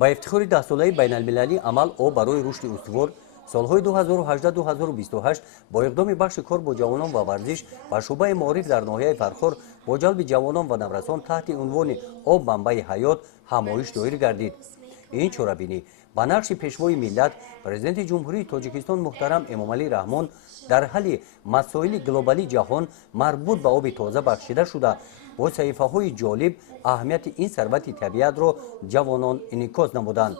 با افتخار 10 ساله بین المللی عمل او برای رشد استوار سالهای 2018-2028 با اقدام بخش کار با جوانان و ورزش و شعبه معارف در ناحیه فرخار با جلب جوانان و نورسان تحت عنوان آب منبع حیات همایش دایر گردید. این چورابینی با نقش پیشوای ملت پرزیدنت جمهوری تاجیکستان محترم امامعلی رحمان در حل مسائل گلوبالی جهان مربوط به آب تازه بخشیده شده با صحیفه های جالب اهمیت این ثروت طبیعت را جوانان انعکاس نمودند.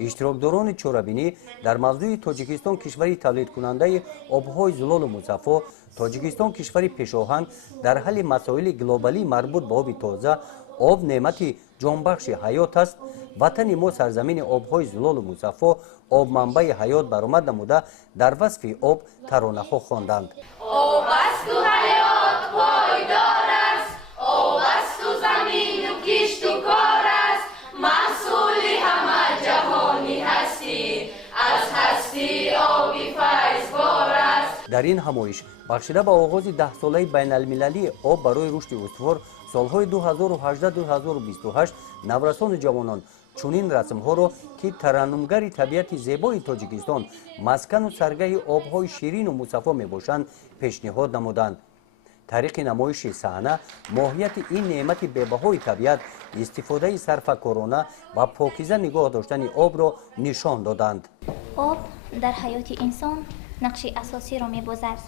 اشتراکداران چورابینی در موضوع تاجیکستان کشوری تولید کننده آبهای زلال و مصفا، تاجیکستان کشوری پیشاهنگ در حل مسائل گلوبالی مربوط به آب تازه، آب نعمت جانبخش حیات است، وطن ما سرزمین آبهای زلال و مصفا، آب منبع حیات برآمد نموده در وصف آب ترانه‌ها خواندند. آب است و حیات پایدار است، آب است و زمین و کشت و کار است، محصول همه جهانی هستی، از هستی آبی فیضبار است. در این همایش بخشیده به آغاز 10 ساله بین المللی آب برای رشد استوار سالهای 2018-2028 نورسان و جوانان چنین رسمها را که ترنمگر طبیعت زیبای تاجیکستان مسکن و سرگاه آبهای شیرین و مصفا میباشند پیشنهاد نمودند. طریق نمایش صحنه ماهیت این نعمت بی‌بهای طبیعت استفاده صرفه‌کارانه و پاکیزه نگاه داشتن آب را نشان دادند. آب در حیات انسان نقش اساسی را می‌بازد.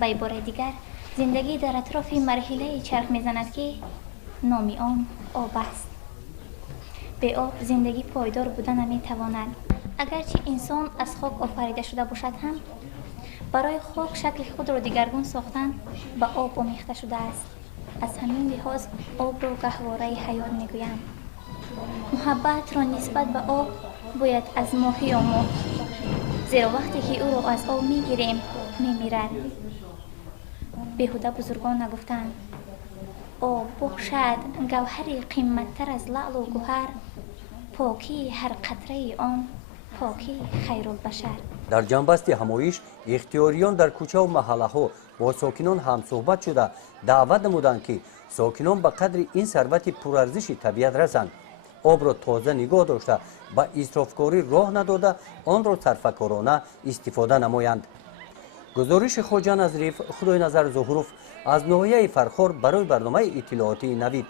به عبارت دیگر زندگی در اطراف مرحله چرخ میزند که نام آن آب است. به آب زندگی پایدار بودن نمیتواند. اگرچه انسان از خاک آفریده شده باشد هم برای خاک شکل خود را دیگرگون ساختن به آب آمیخته شده است. از همین لحاظ آب را گهواره حیات میگویند. محبت را نسبت به آب باید از ماهی آموخت، زیرا وقتی که او را از آب میگیریم میمیرد. بیهوده بزرگان نگفتند آب بخشد گوهری قیمتتر از لعل و گوهر، پاکی هر قطره آن پاکی خیرالبشر. در جنبست همایش اختیاریان در کوچه و محله ها با ساکنان هم صحبت شده دعوت نمودند که ساکنان به قدر این ثروت پرارزش طبیعت رسند، آب را تازه نگاه داشته به اسرافکاری راه نداده آن را صرفه‌کارانه استفاده نمایند. گزارش خواجه نظریف خدای نظر ظهوروف از ناحیه فرخار برای برنامه اطلاعاتی نوید.